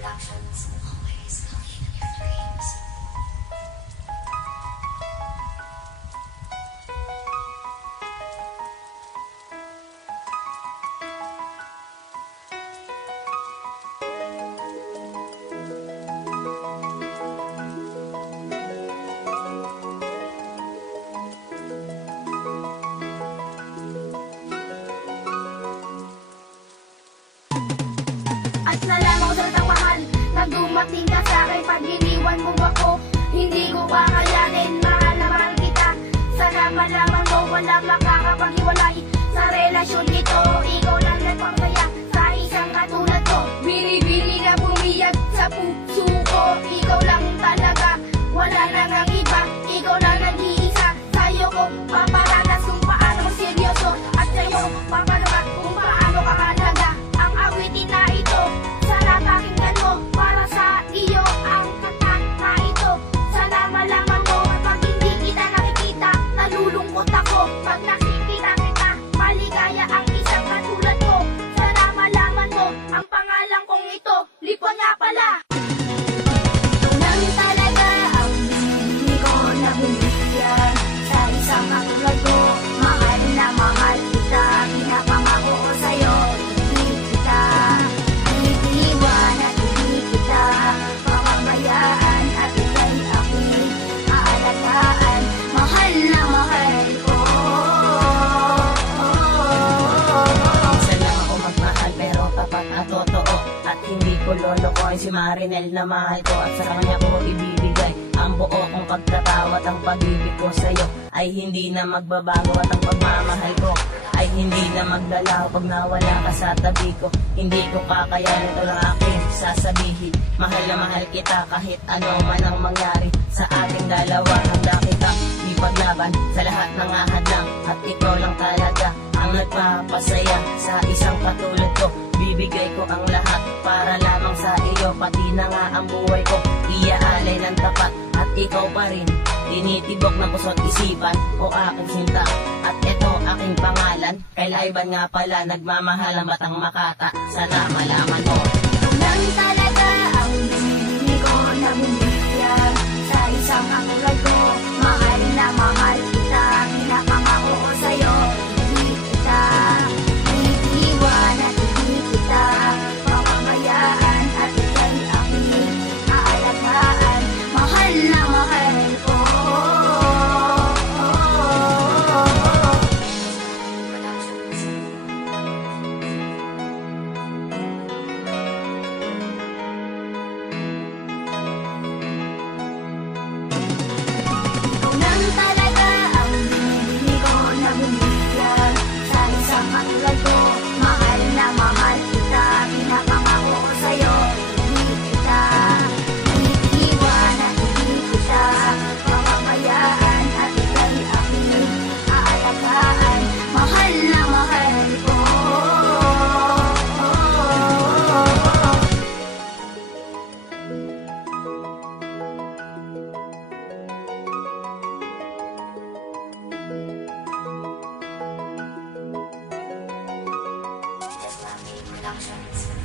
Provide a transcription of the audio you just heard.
Productions, always coming in your dreams. At nalaman ko sa tangmahan na dumating ka sa akin. Pag iniwan mo ako, hindi ko kakayanin. Mahal na mahal kita. Sana malaman mo wala makakapaghiwalay sa relasyon nito. Ikaw lang nagpapaya sa isang katulad ko. Biri-biri na bumiyag sa puso ko. Ikaw lang talaga, wala nang ang iba. Ikaw lang nag-iisa. Sa'yo ko paparanas kung paano seryoso. At sa'yo paparanas kung paano kahalaga ang awitin na ito. Sana pakinggan mo para sa iyo ang kanta na ito. Sana malaman mo pag hindi kita nakikita, nalulungkot ako. Pag nakikita kita, maligaya ang isang katulad ko. Sana malaman mo ang pangalan kong ito, Lipon nga pala. Ito lang talaga ang hindi ko na bumibigyan sa isang katulad ko. Mahal na mahal kita, pinapangako ko sa'yo, hindi kita iiwan at hindi kita papabayaan. At ika'y aking aalagaan, mahal na mahal ko. Isa lang ako magmahal pero tapat at totoo. At hindi ko lolokohin si Marinel na mahal ko. At sa kanya ko ibibigay ang buo kong pagtatawat. Ang pag-ibig ko sa'yo ay hindi na magbabago. At ang pagmamahal ko ay hindi na magdalaw. Pag nawala ka sa tabi ko, hindi ko kakayanin. Ito lang aking sasabihin, mahal na mahal kita kahit ano man ang mangyari sa ating dalawa. Handa kitang ipaglaban sa lahat ng ahadlang. At ikaw lang talaga ang nagpapasaya sa isang katulad ko. Bibigay ko ang lahat para lamang sa iyo. Pati na nga ang buhay ko iaalay ng tapat. At ikaw pa rin tinitibok ng puso't isipan o aking sinta. At ito aking pangalan, Kailaiban nga pala. Nagmamahal ang batang Makata, sana malaman mo. Ito lang talaga ang hindi ko na bumibigyan sa isang katulad ko. Mahal na mahal kita, pinapangako ko sa'yo, hindi kita iiwan at hindi kita papabayaan. At ika'y aking aalagaan, mahal na mahal ko. Productions. Ikaw lang talaga ang hindi ko na bumibigyan sa isang katulad ko. Mahal na mahal kita, pinapangako ko sa'yo, hindi kita iiwan at hindi kita papabayaan. At ika'y aking aalagaan, mahal na mahal ko. Islamic Productions.